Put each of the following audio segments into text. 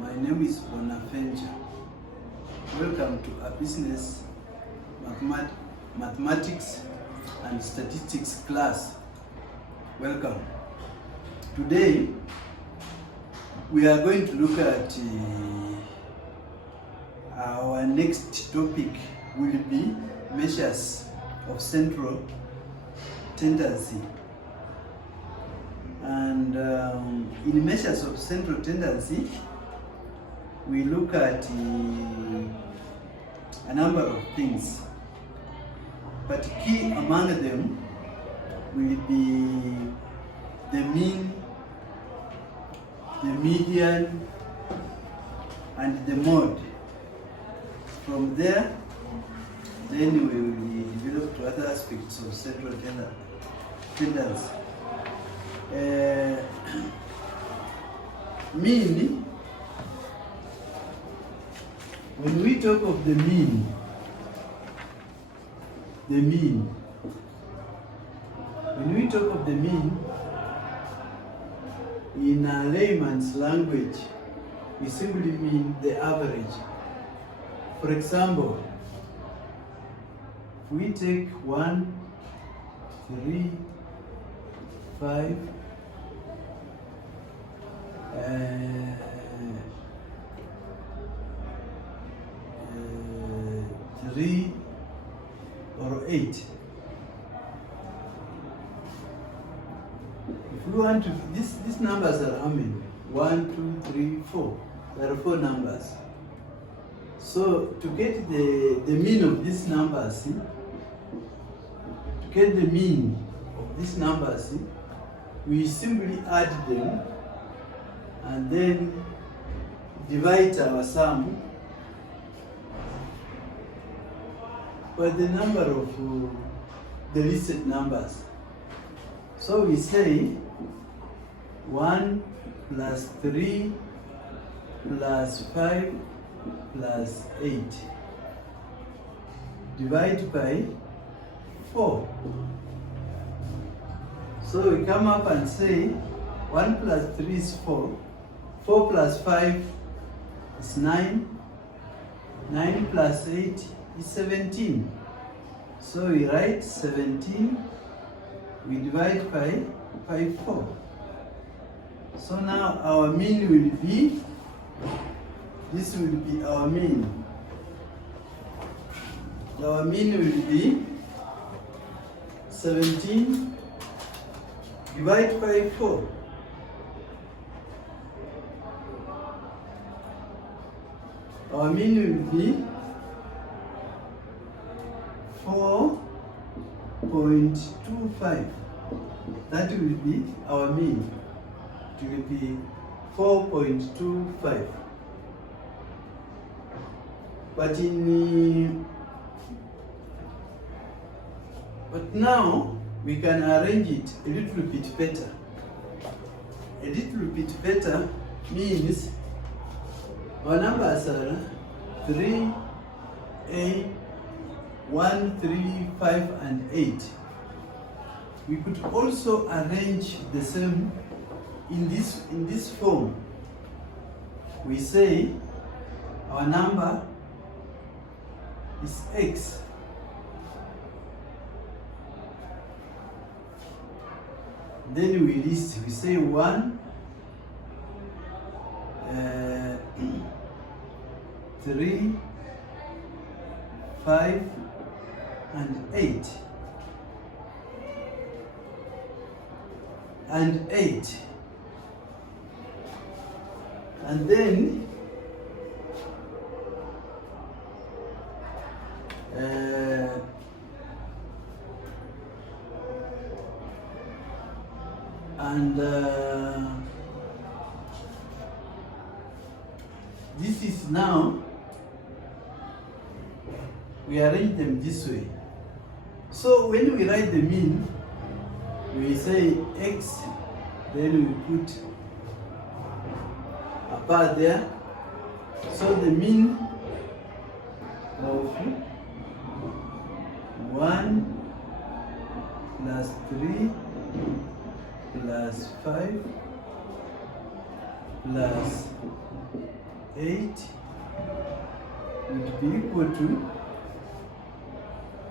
My name is Bonaventure. Welcome to a business mathematics and statistics class. Welcome. Today we are going to look at our next topic will be measures of central tendency. And in measures of central tendency, we look at a number of things, but key among them will be the mean, the median, and the mode. From there, then we will develop to other aspects of central tendency. Mean, when we talk of the mean, when we talk of the mean, in a layman's language, we simply mean the average. For example, if we take 1, 3, 5, 3 or 8. If we want to, these numbers are how many? 1, 2, 3, 4. There are 4 numbers. So to get the mean of these numbers, we simply add them and then divide our sum by the number of the listed numbers. So we say 1 plus 3 plus 5 plus 8 divided by 4. So we come up and say 1 plus 3 is 4, 4 plus 5 is 9, 9 plus 8 is 17. So we write 17, we divide by 4. So now our mean will be, this will be our mean. Our mean will be 17 divided by 4. Our mean will be 4.25. That will be our mean. It will be 4.25. But now we can arrange it a little bit better. A little bit better means our numbers are 3, 8, 1, 3, 5, and 8. We could also arrange the same in this form. We say our number is x. Then we list, we say 1, 3, 5, and 8. And 8. And then this is now, we arrange them this way. So when we write the mean, we say x, then we put a bar there. So the mean of 1 plus 3 plus 5 plus 8 would be equal to,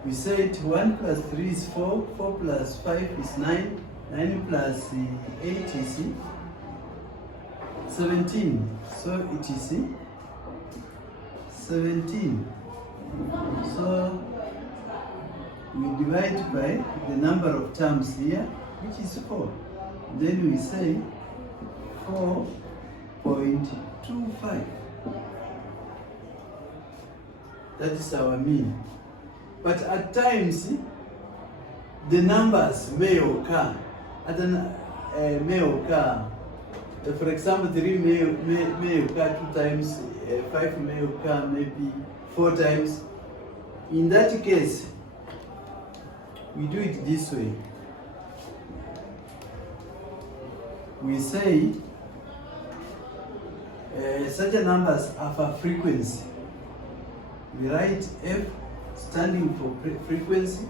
we said 1 plus 3 is 4, 4 plus 5 is 9, 9 plus 8 is 17. So it is 17. So we divide by the number of terms here, which is 4. Then we say 4.25. That is our mean. But at times, the numbers may occur. May occur. For example, 3 may occur 2 times, 5 may occur maybe 4 times. In that case, we do it this way. We say such numbers have a frequency. We write F standing for frequency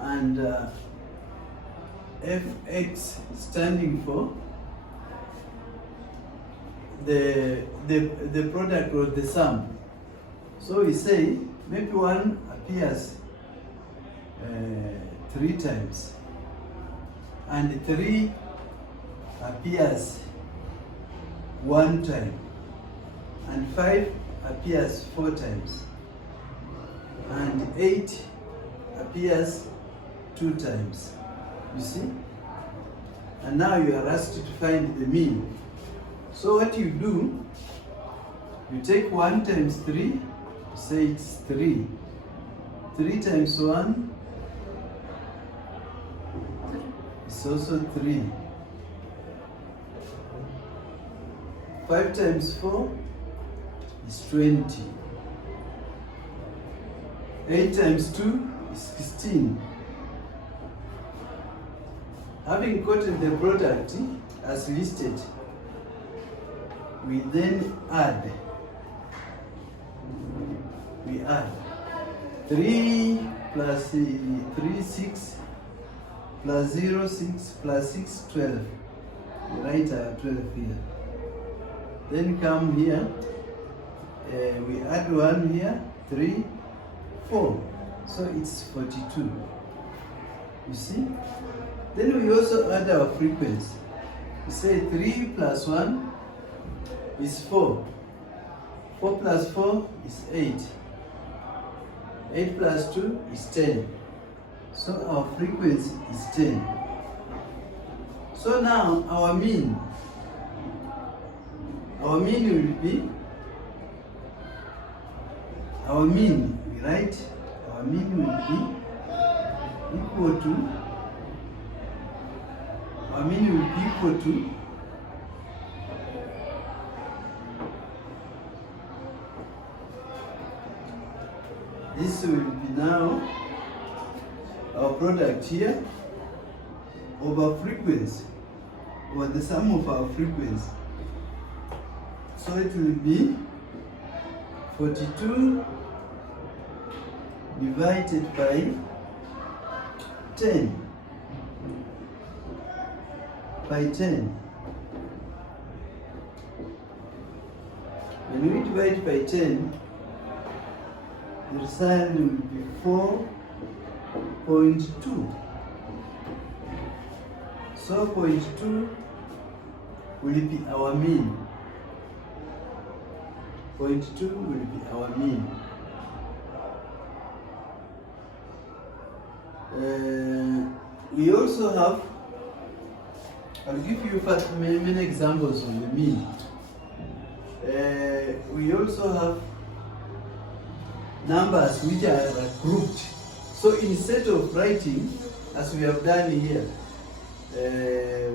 and Fx standing for the product or the sum. So we say maybe 1 appears 3 times and 3 appears 1 time and 5 appears 4 times and 8 appears 2 times. You see? And now you are asked to find the mean. So what you do, you take 1 times 3, you say it's 3. 3 times 1 is also 3. 5 times 4 is 20. 8 times 2 is 16. Having gotten the product as listed, we then add. We add 3 plus 3, 6 plus 0, 6 plus 6, 12. We write our 12 here. Then come here, we add 1 here, 3, 4. So it's 42. You see? Then we also add our frequency. We say 3 plus 1 is 4. 4 plus 4 is 8. 8 plus 2 is 10. So our frequency is 10. So now our mean will be, we write, our mean will be equal to, this will be now our product here over frequency, or the sum of our frequency. So it will be 42 divided by 10. By 10. When we divide by 10, the result will be 4.2. So 0.2 will be our mean. 0.2 will be our mean. We also have, I'll give you many examples of the mean. We also have numbers which are grouped. So instead of writing, as we have done here,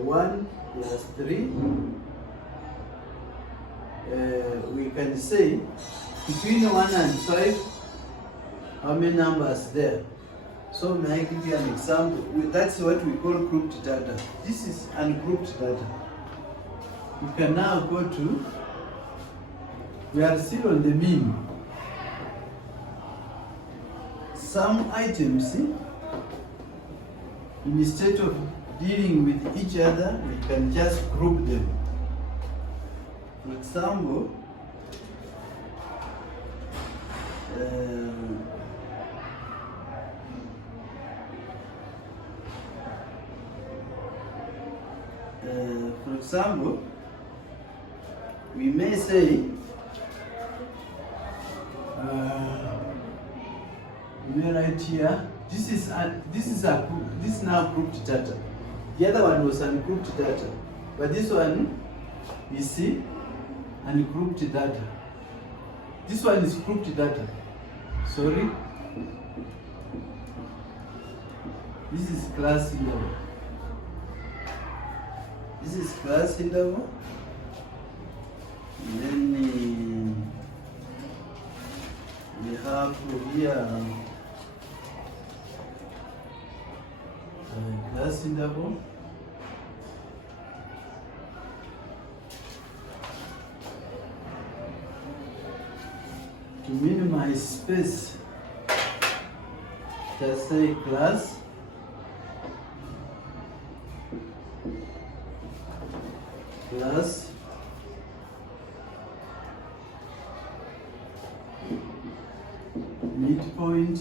1 plus 3, we can say between 1 and 5, how many numbers there? So may I give you an example? That's what we call grouped data. This is ungrouped data. You can now go to, we are still on the mean. Some items, instead of dealing with each other, we can just group them. For example, we may say we may write here. This is now grouped data. The other one was ungrouped data, but this one is ungrouped data. This one is grouped data. Sorry. This is class interval. This is class interval. And then we have here class interval. To minimize space, just say class midpoint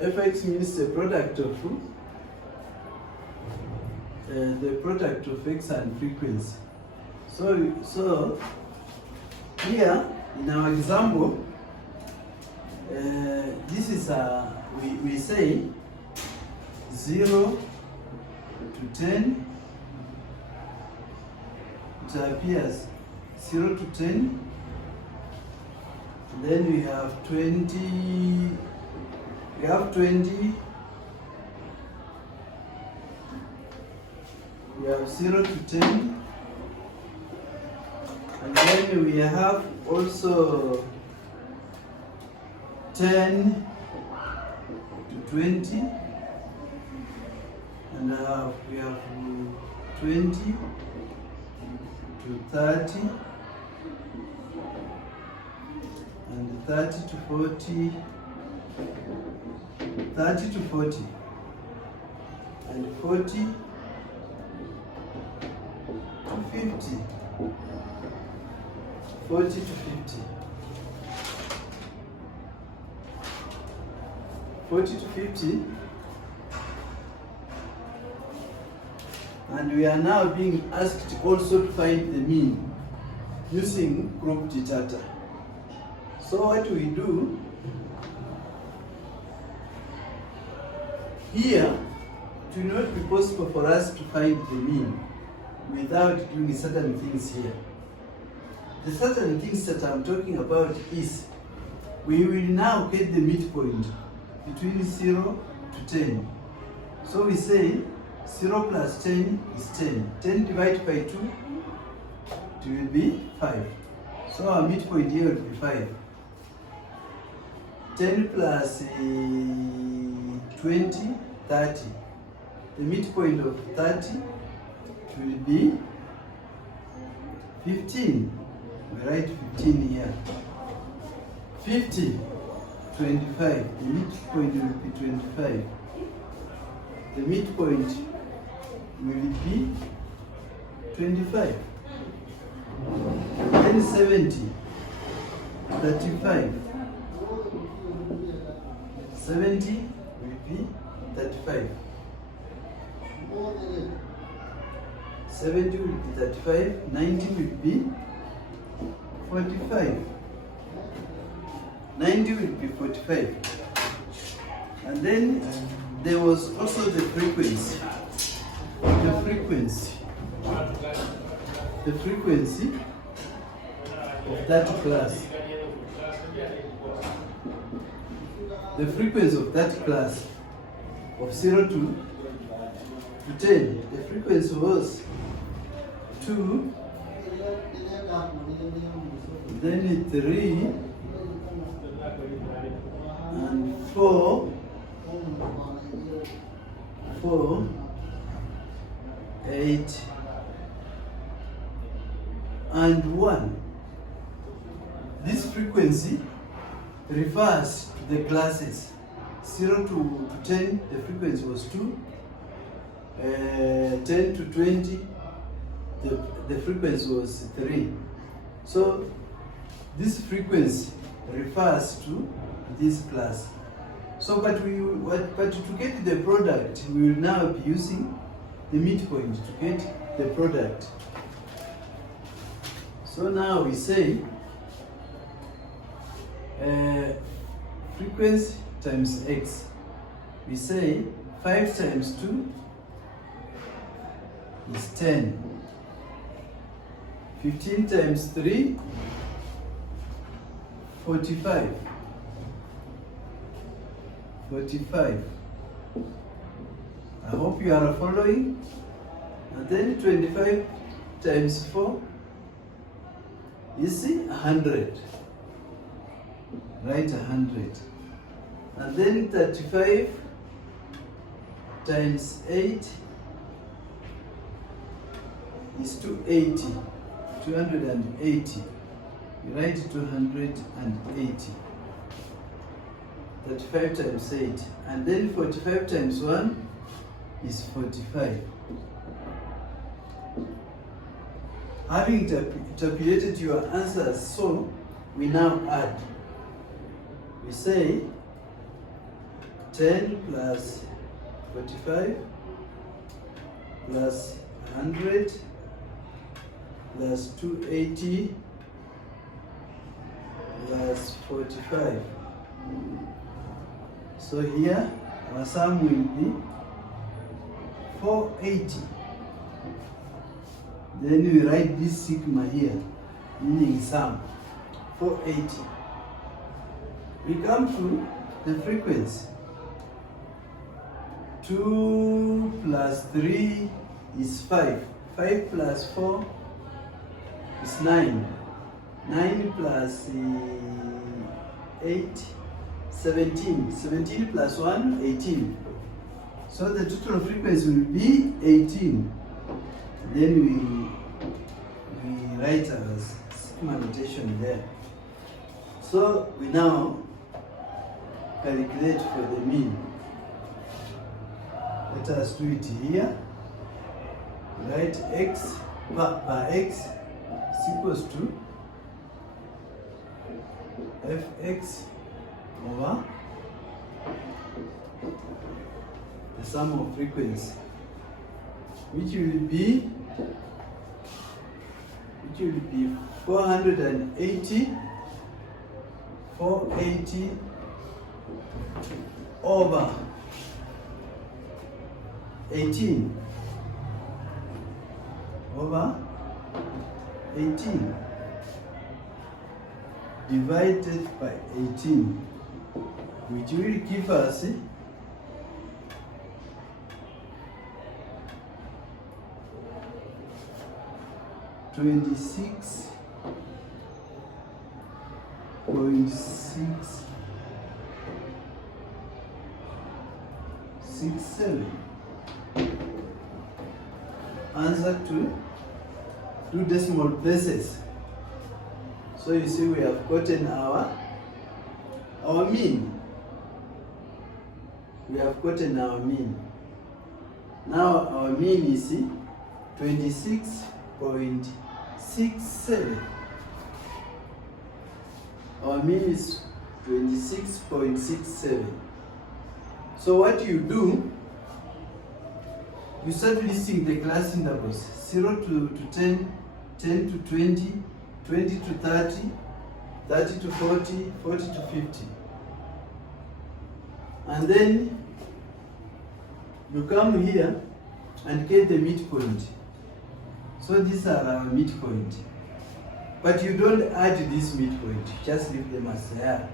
fx means the product of x and frequency. So here in our example, this is we say 0 to 10. It appears 0 to 10. And then we have 20. We have 20. We have 0 to 10. And then we have also 10 to 20. And we have 20 to 30. And 30 to 40. 30 to 40. And 40 to 50. 40 to 50. 40 to 50. And we are now being asked also to find the mean using grouped data. So what we do here, it will not be possible for us to find the mean without doing certain things here. The certain things that I'm talking about is we will now get the midpoint between 0 to 10. So we say 0 plus 10 is 10. 10 divided by 2, it will be 5. So our midpoint here will be 5. 10 plus 20, 30. The midpoint of 30 will be 15. We write 15 here. 50, 25. The midpoint will be 25. The midpoint will be 25. Then 70, 35. 70 will be 35. 70 will be 35. 90 will be 45. 90 will be 45. And then there was also the frequency. The frequency of that class. The frequency of that class of 0 to 10. The frequency was 2, then 3, and 4, 8, and 1. this frequency refers to the classes. 0 to 10, the frequency was 2. 10 to 20, the frequency was 3. So this frequency refers to this class. So, but to get the product, we will now be using the midpoint to get the product. So now we say frequency times x. We say 5 times 2 is 10. 15 times 3, 45. 45. I hope you are following. And then 25 times 4 is 100. Write 100. And then 35 times 8 is 280. 280. You write 280. 35 times 8. And then 45 times 1 is 45. Having tabulated your answers, so we now add. We say 10 plus 45 plus 100 plus 280 plus 45. So here our sum will be 480. Then we write this sigma here, meaning sum, 480. We come to the frequency. 2 plus 3 is 5. 5 plus 4 is 9. 9 plus 8, 17. 17 plus 1, 18. So the total frequency will be 18. Then we write our sigma notation there. So we now calculate for the mean. Let us do it here. Write x per x is equals to fx over the sum of frequency, which will be 480 over 18 over 18 divided by 18, which will give us 26.67. Answer to 2 decimal places. So you see we have gotten our mean. We have gotten our mean. Now our mean is 26.67. Our mean is 26.67. So what you do, you start listing the class intervals 0 to 10, 10 to 20, 20 to 30, 30 to 40, 40 to 50. And then you come here and get the midpoint. So these are our midpoint. But you don't add this midpoint, just leave them as they are.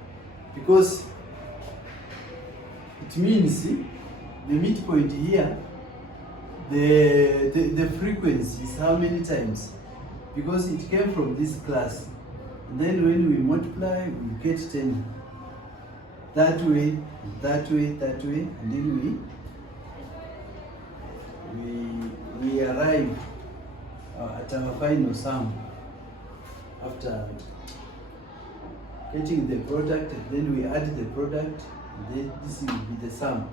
Because it means the midpoint here, the frequency is how many times? Because it came from this class. And then when we multiply, we get 10. That way, that way, that way, and then we arrive at our final sum after getting the product, and then we add the product, and then this will be the sum.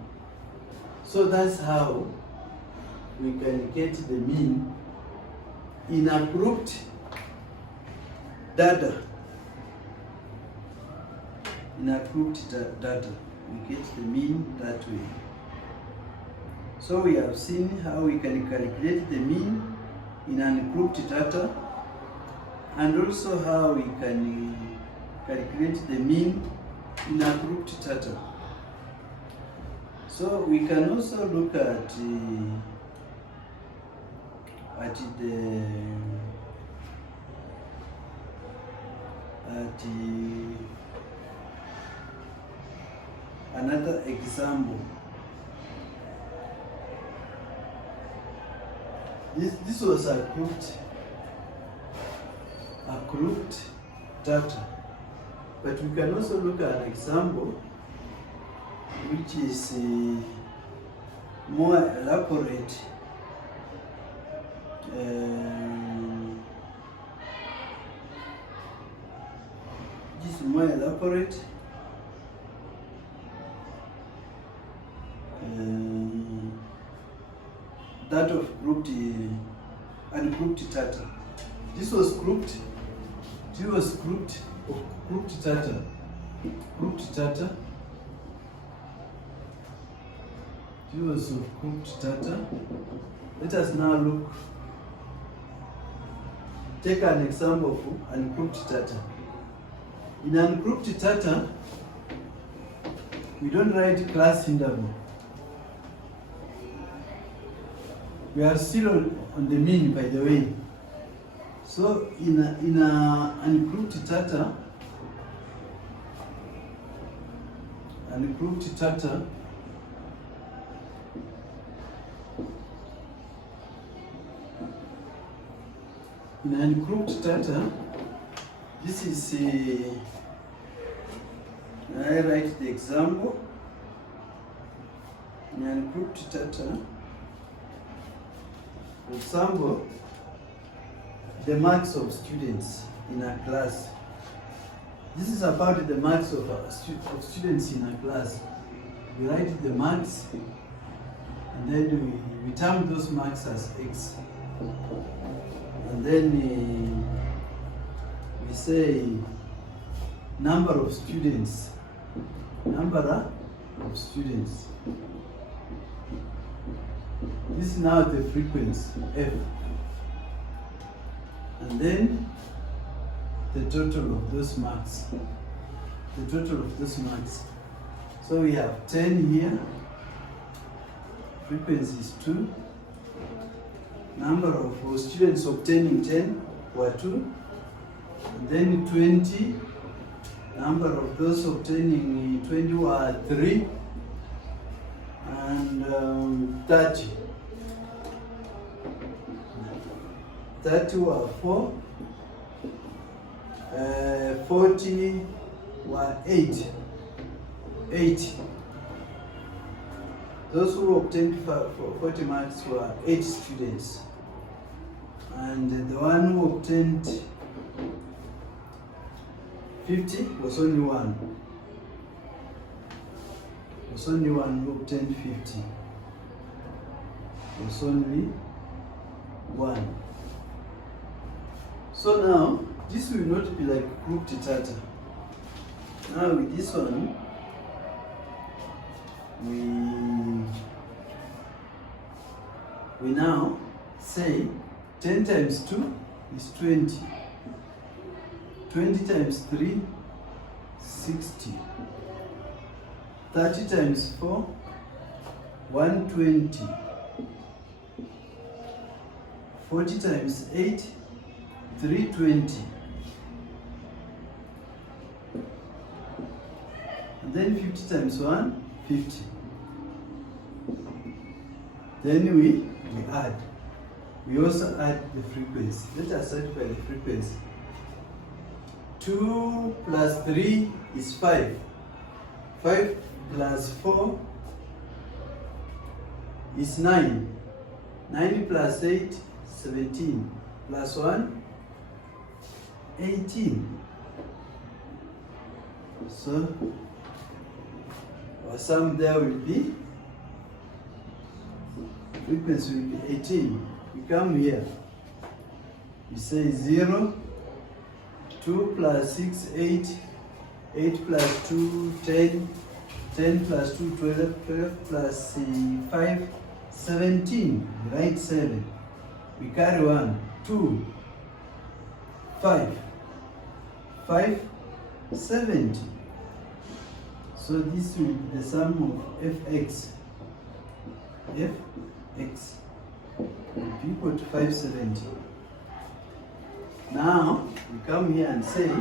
So that's how we can get the mean in a grouped data. In a grouped data, we get the mean that way. So we have seen how we can calculate the mean in ungrouped data, and also how we can calculate the mean in a grouped data. So we can also look at another example. This was a grouped data, but we can also look at an example which is more elaborate. This is more elaborate. That of grouped ungrouped data. This was grouped. This was grouped data. Grouped data. This was grouped data. Let us now look. Take an example of ungrouped data. In ungrouped data, we don't write class interval. We are still on the mean, by the way. So in a ungrouped data, this is I write the example. In ungrouped data, for example, the marks of students in a class. This is about the marks of students in a class. We write the marks, and then we term those marks as X. And then we say number of students. This is now the frequency, F. And then the total of those marks. So we have 10 here. Frequency is 2. Number of students obtaining 10 were 2. And then 20. Number of those obtaining 20 were 3. And 30. 30 were 4. 40 were 8. 8. Those who obtained 40 marks were 8 students. And the one who obtained 50 was only one. Was only one who obtained 50. Was only one. So now, this will not be like grouped data. Now with this one, we now say 10 times 2 is 20. 20 times 3, 60. 30 times 4, 120. 40 times 8, 320. And then 50 times 1, 50. Then we add. We also add the frequency. Let us start by the frequency. 2 plus 3 is 5. 5 plus 4 is 9. 9 plus 8, 17. Plus 1, 18. So our sum there will be, frequency will be 18. We come here, we say 0, 2 plus 6, 8, 8 plus 2, 10, 10 plus 2, 12, 12 plus 5, 17, right 7. We carry 1, 2, 5, 5, 70. So this will be the sum of fx. Fx will be equal to 570. Now we come here and say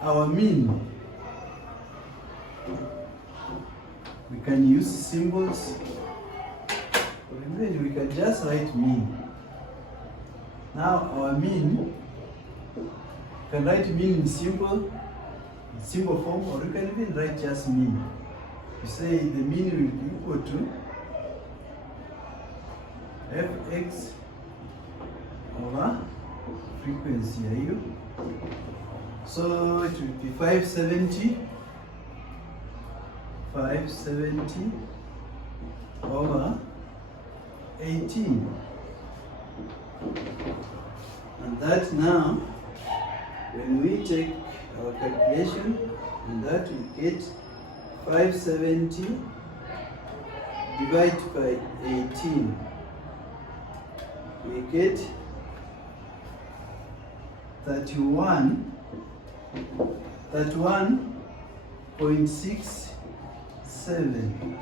our mean. We can use symbols, or even we can just write mean. Now our mean, you can write mean in symbol form, or you can even write just mean. You say the mean will be equal to fx over frequency u. So it will be 570 over 18. And that now, when we take our calculation, and that we get 570 divided by 18. We get 31.67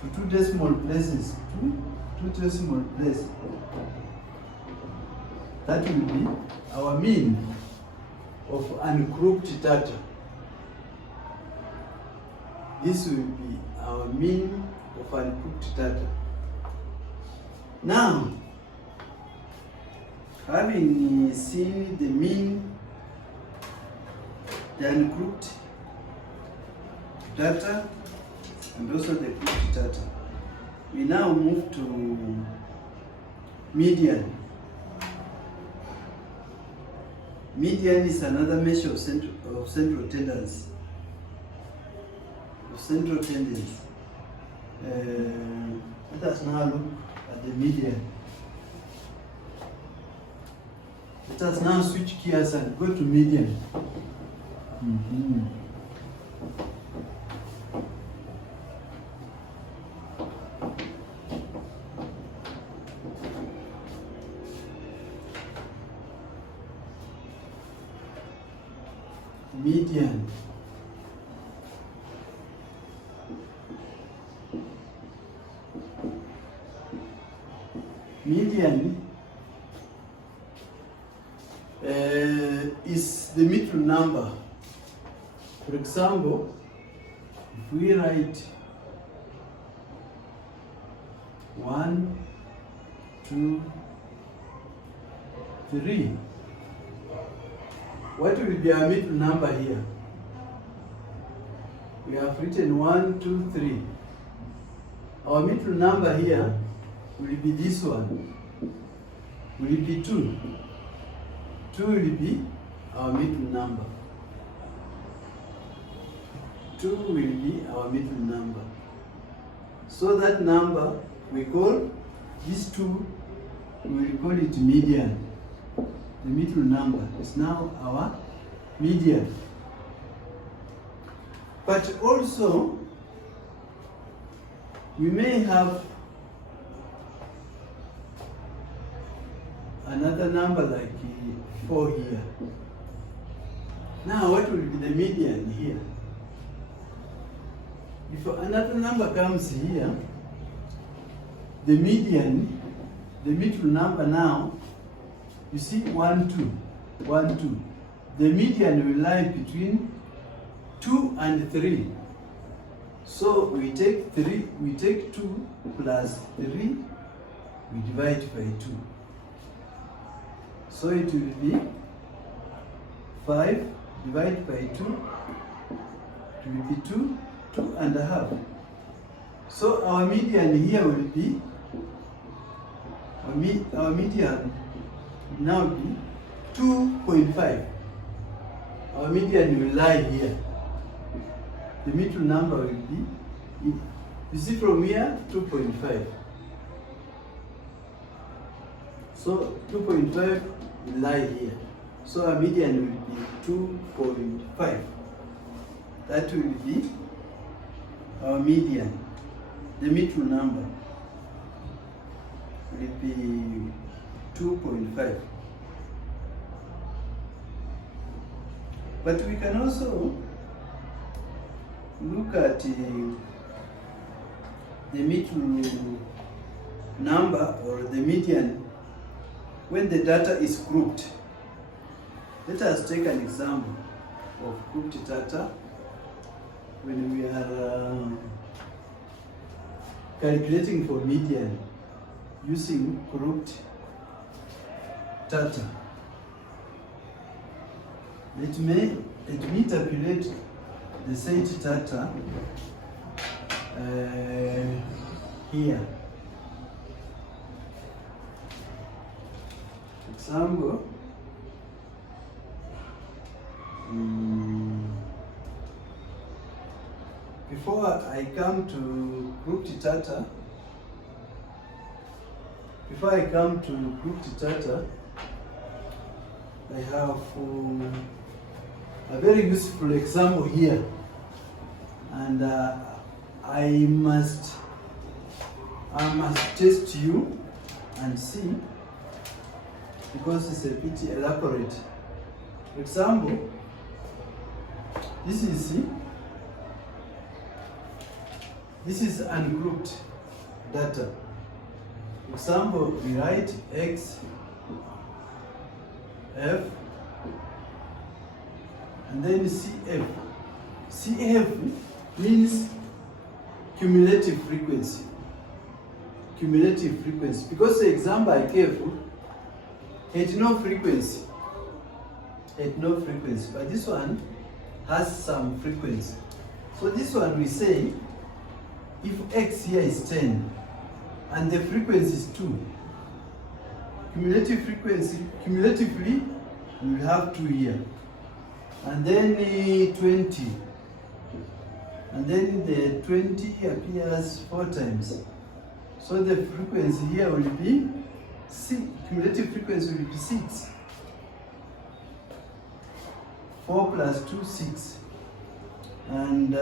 to two decimal places, two decimal places. That will be our mean of ungrouped data. This will be our mean of ungrouped data. Now, having seen the mean, the ungrouped data, and also the grouped data, we now move to median. Median is another measure of central tendency. Let us now look at the median. Let us now switch gears and go to median. Median. Median is the middle number. For example, if we write 1, 2, 3, what will be our middle number here? We have written 1, 2, 3. Our middle number here will be this one. Will it be 2? 2 will be our middle number. 2 will be our middle number. So that number we call, these 2, we will call it median. The middle number is now our median. But also, we may have another number like 4 here. Now, what will be the median here? If another number comes here, the median, the middle number now, you see 1, 2, 1, 2. The median will lie between 2 and 3. So we take 3, we take 2 plus 3, we divide by 2. So it will be 5 divided by 2, it will be 2, 2.5. So our median here will be, our median now be 2.5. our median will lie here. The middle number will be, you see from here, 2.5. So 2.5 will lie here. So our median will be 2.5. That will be our median. The middle number will be 2.5. But we can also look at the middle number or the median when the data is grouped. Let us take an example of grouped data when we are calculating for median using grouped data. Let me calculate the said data here. Example, before I come to grouped data, I have a very useful example here, and I must test you and see, because it's a bit elaborate. For example, this is ungrouped data. For example, we write X, F, and then CF. CF means cumulative frequency. Cumulative frequency. Because the example I gave had no frequency. But this one has some frequency. So this one we say, if X here is 10 and the frequency is 2, cumulatively we will have 2 here. And then 20. And then the 20 appears 4 times. So the frequency here will be 6. Cumulative frequency will be 6. 4 plus 2, 6. And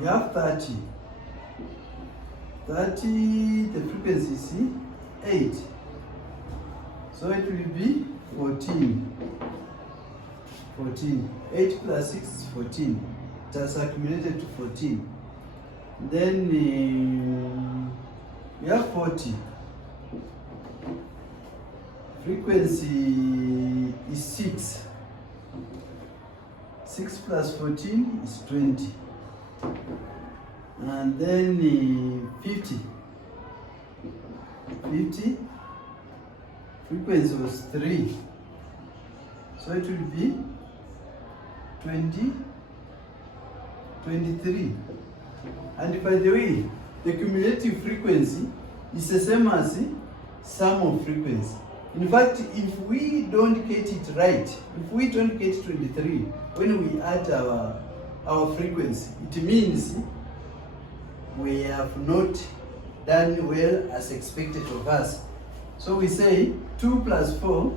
we have 30. 30, the frequency is 8. So it will be 14. 14. 8 plus 6 is 14. It has accumulated to 14. Then we have 40. Frequency is 6. 6 plus 14 is 20. And then 50. 50. Frequency was 3. So it will be 23. And by the way, the cumulative frequency is the same as sum of frequency. In fact, if we don't get it right, if we don't get 23 when we add our frequency, it means we have not done well as expected of us. So we say 2 plus 4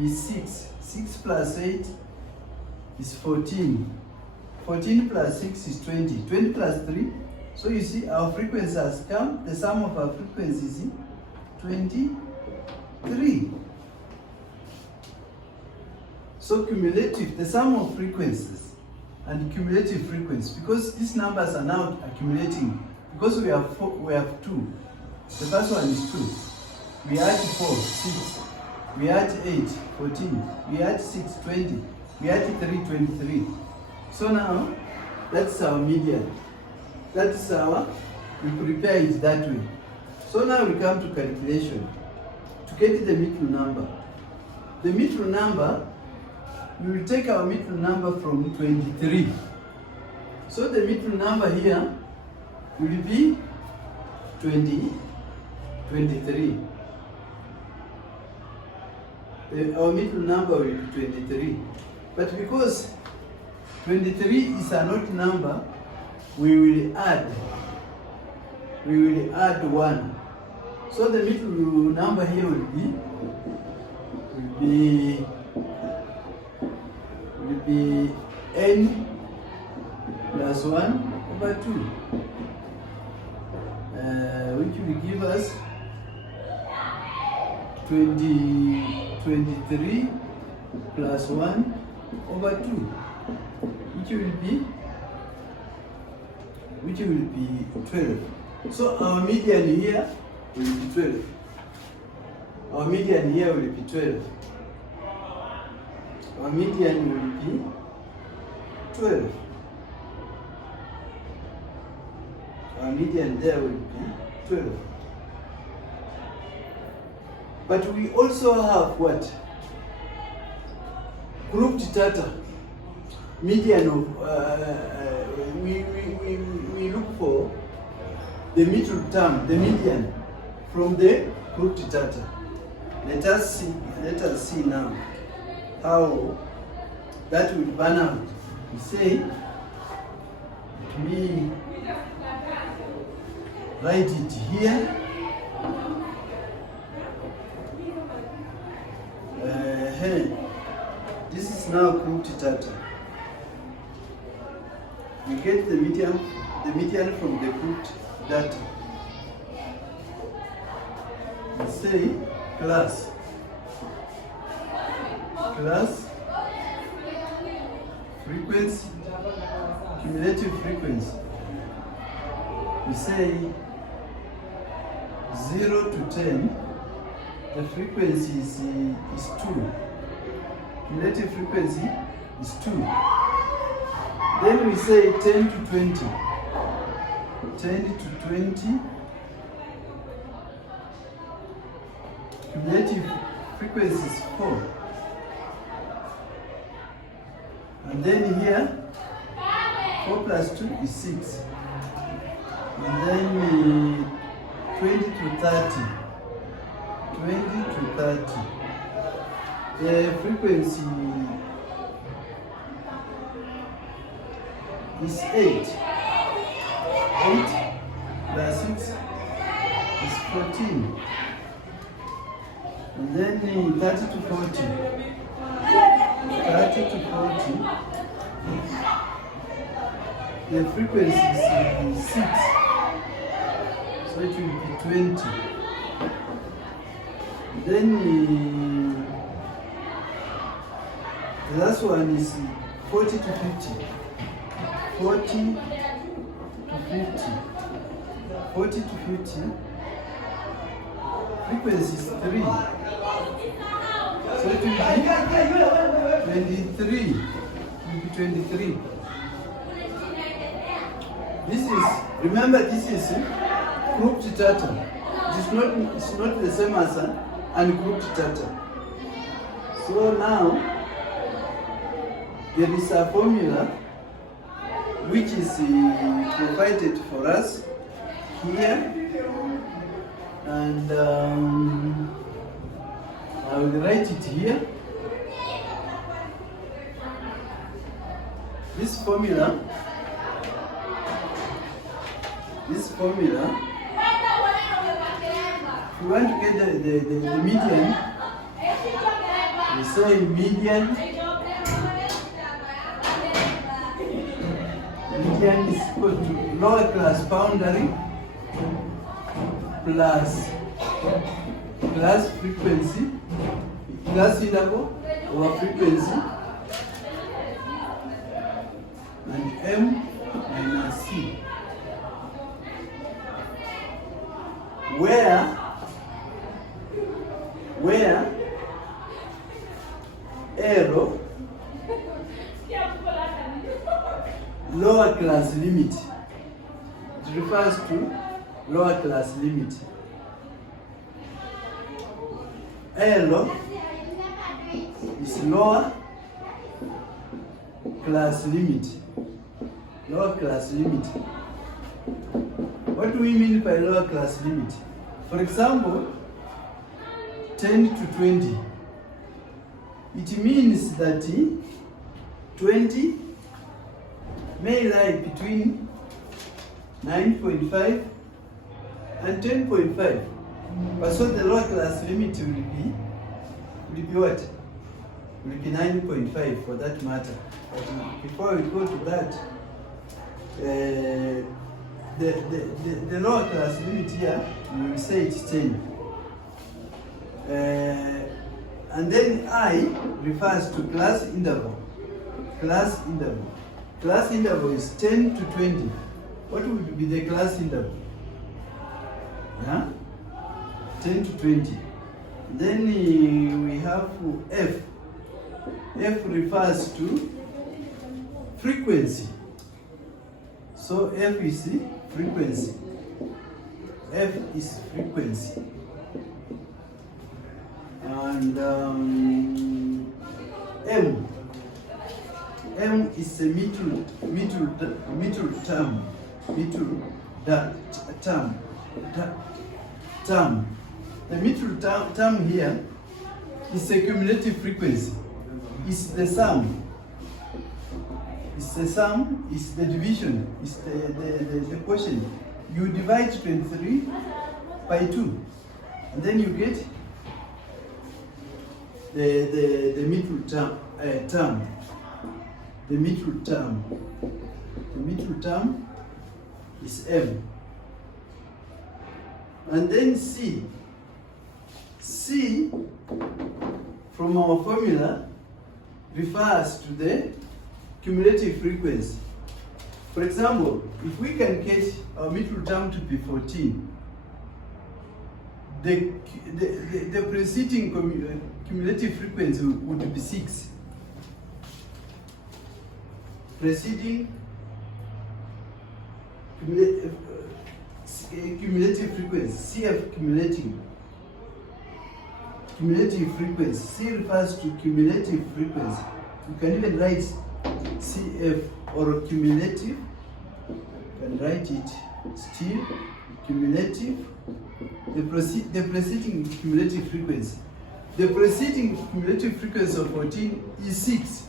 is 6. 6 plus 8 is 14. 14 plus 6 is 20. 20 plus 3. So you see our frequency has come. The sum of our frequency is 23. So cumulative, the sum of frequencies and cumulative frequency, because these numbers are now accumulating, because we have 2. The first one is 2. We add 4, 6. We add 8, 14. We add 6, 20. We add 3, 23. So now, that's our median. That's we prepare it that way. So now we come to calculation. To get the middle number. The middle number, we will take our middle number from 23. So the middle number here will be 23. Our middle number will be 23. But because 23 is an odd number, we will add 1. So the middle number here will be n plus 1 over 2, which will give us 23 plus 1 over 2, which will be 12. So our median here will be 12. Our median here will be 12. Our median will be 12. Our median there will be 12. But we also have what? Grouped data. Median of we look for the middle term, the median from the grouped data. Let us see now how that will pan out. We say we write it here. This is now grouped data. We get the median from the grouped data. We say class frequency, cumulative frequency. We say 0 to 10. The frequency is 2. Cumulative frequency is 2. Then we say 10 to 20. 10 to 20. Cumulative frequency is 4. And then here, 4 plus 2 is 6. And then 20 to 30. 20 to 30. The frequency is 8. 8 plus 6 is 14. And then 30 to 40. 30 to 40. The frequency is 6. So it will be 20. Then the last one is 40 to 50. 40 to 50. 40 to 50. Frequency is 3. So it will be 23. It will be 23. This is, remember, this is grouped data. It's not the same as ungrouped data. So now there is a formula which is provided for us here, and I will write it here. This formula, if you want to get the median, we say median is equal to lower class boundary plus frequency, class interval over frequency, and M minus C, where arrow lower class limit. It refers to lower class limit. Arrow is lower class limit. Lower class limit. What do we mean by lower class limit? For example, 10 to 20. It means that 20 may lie between 9.5 and 10.5. But so the lower class limit will be what? Will be 9.5 for that matter. But before we go to that, the lower class limit here, we will say it's 10. And then I refers to class interval. Class interval. Class interval is 10 to 20. What would be the class interval? Yeah? 10 to 20. Then we have F. F refers to frequency. So F is frequency. F is frequency. And M. M is the middle term. The middle term here is the cumulative frequency. It's the sum. It's the sum, it's the division, it's the quotient. You divide 23 by 2, and then you get the middle term. The middle term. The middle term is M. And then C. C, from our formula, refers to the cumulative frequency. For example, if we can get our middle term to be 14, the preceding cumulative frequency would be 6. Preceding cumulative frequency, CF cumulative frequency. C refers to cumulative frequency. You can even write CF or cumulative. You can write it still cumulative. The preceding cumulative frequency. The preceding cumulative frequency of 14 is 6.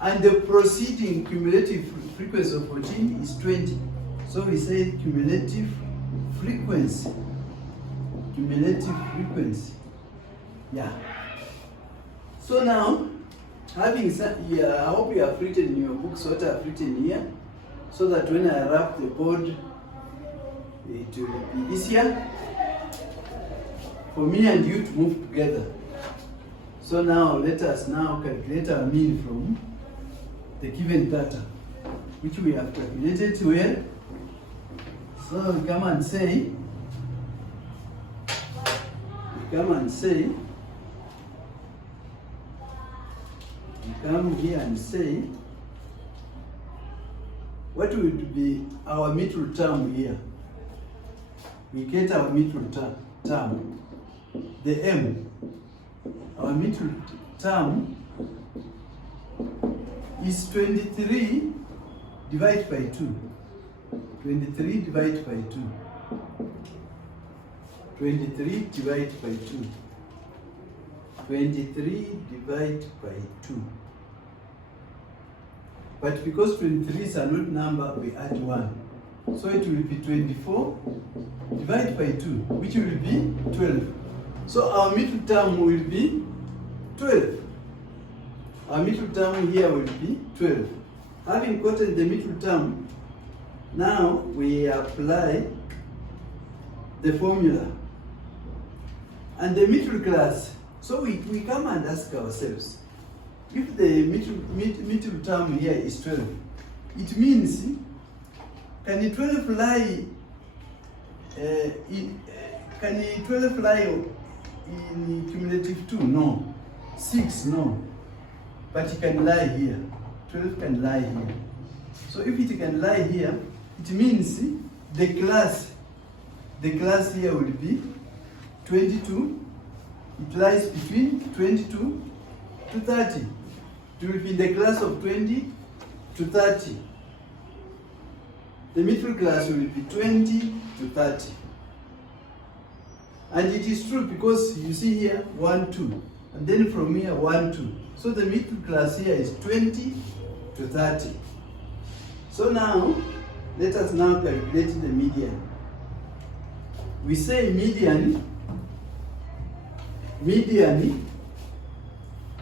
And the preceding cumulative frequency of 14 is 20. So we say cumulative frequency. Cumulative frequency. Yeah. So now, having said, I hope you have written in your books what I've written here, so that when I wrap the board, it will be easier for me and you to move together. So now let us now calculate our mean from the given data, which we have calculated well. So we come and say, come here and say, what would be our middle term here? We get our middle term, the M. Our middle term is 23 divided by 2. 23 divided by 2. 23 divided by 2. 23 divided by 2. But because 23s are not number, we add 1. So it will be 24 divided by 2, which will be 12. So our middle term will be 12. Our middle term here will be 12. Having gotten the middle term, now we apply the formula. And the middle class, so we come and ask ourselves, if the middle term here is 12, it means, can 12 lie in cumulative 2? No. 6, no. But it can lie here. 12 can lie here. So if it can lie here, it means the class here will be 22. It lies between 22 to 30. It will be in the class of 20 to 30. The middle class will be 20 to 30. And it is true because you see here 1, 2. And then from here 1, 2. So the middle class here is 20 to 30. So now, let us now calculate the median. We say median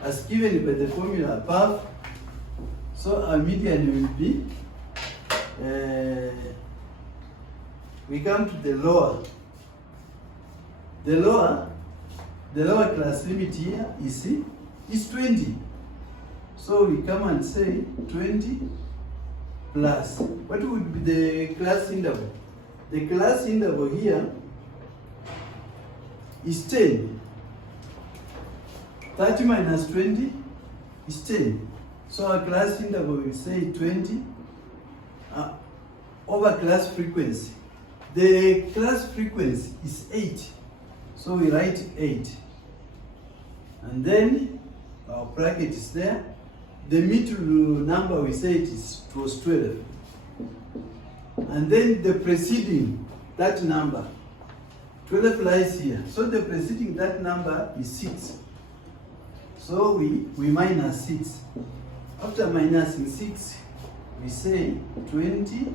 as given by the formula above. So our median will be, we come to the lower. The lower class limit here is 20. So we come and say 20 plus, what would be the class interval? The class interval here is 10. 30 minus 20 is 10. So our class interval will say 20 over class frequency. The class frequency is 8. So we write 8. And then our bracket is there. The middle number we say it was 12. And then the preceding that number, 12 lies here. So the preceding that number is 6. So we minus 6. After minusing 6, we say 20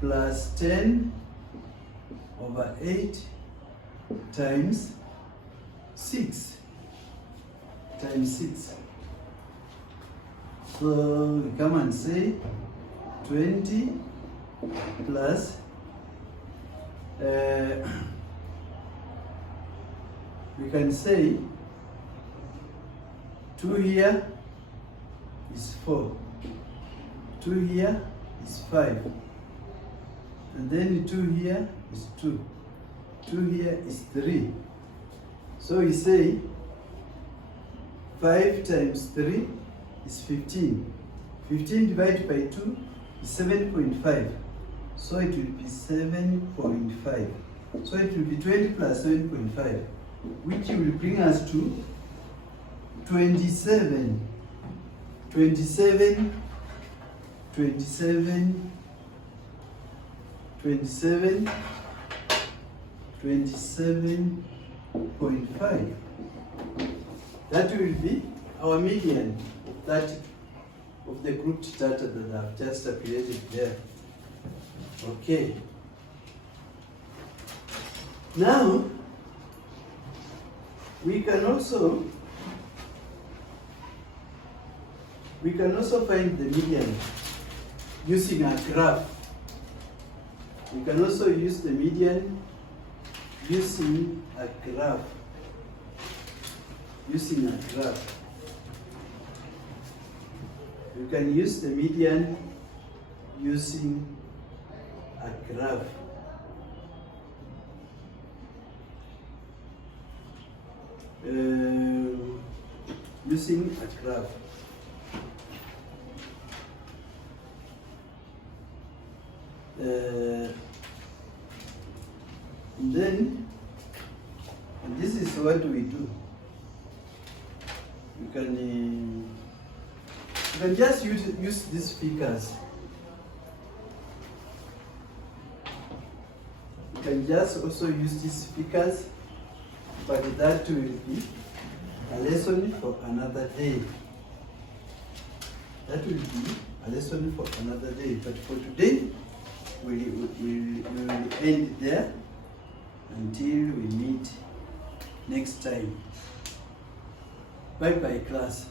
plus 10 over 8 times 6 times 6. So we come and say 20 plus we can say 2 here is 4, 2 here is 5, and then 2 here is 2, 2 here is 3. So we say 5 times 3 is 15. 15 divided by 2 is 7.5. So it will be 7.5. So it will be 20 plus 7.5, which will bring us to 27, 27, 27, 27, 27.5. That will be our median of the grouped data that I've just created there. Okay. Now, we can also find the median using a graph. We can also use the median using a graph. Using a graph. You can use the median using a graph. Using a graph. Then this is what we do. You can just use these figures. You can just also use these figures, but that will be a lesson for another day. That will be a lesson for another day. But for today, we will end there until we meet next time. Bye bye, class.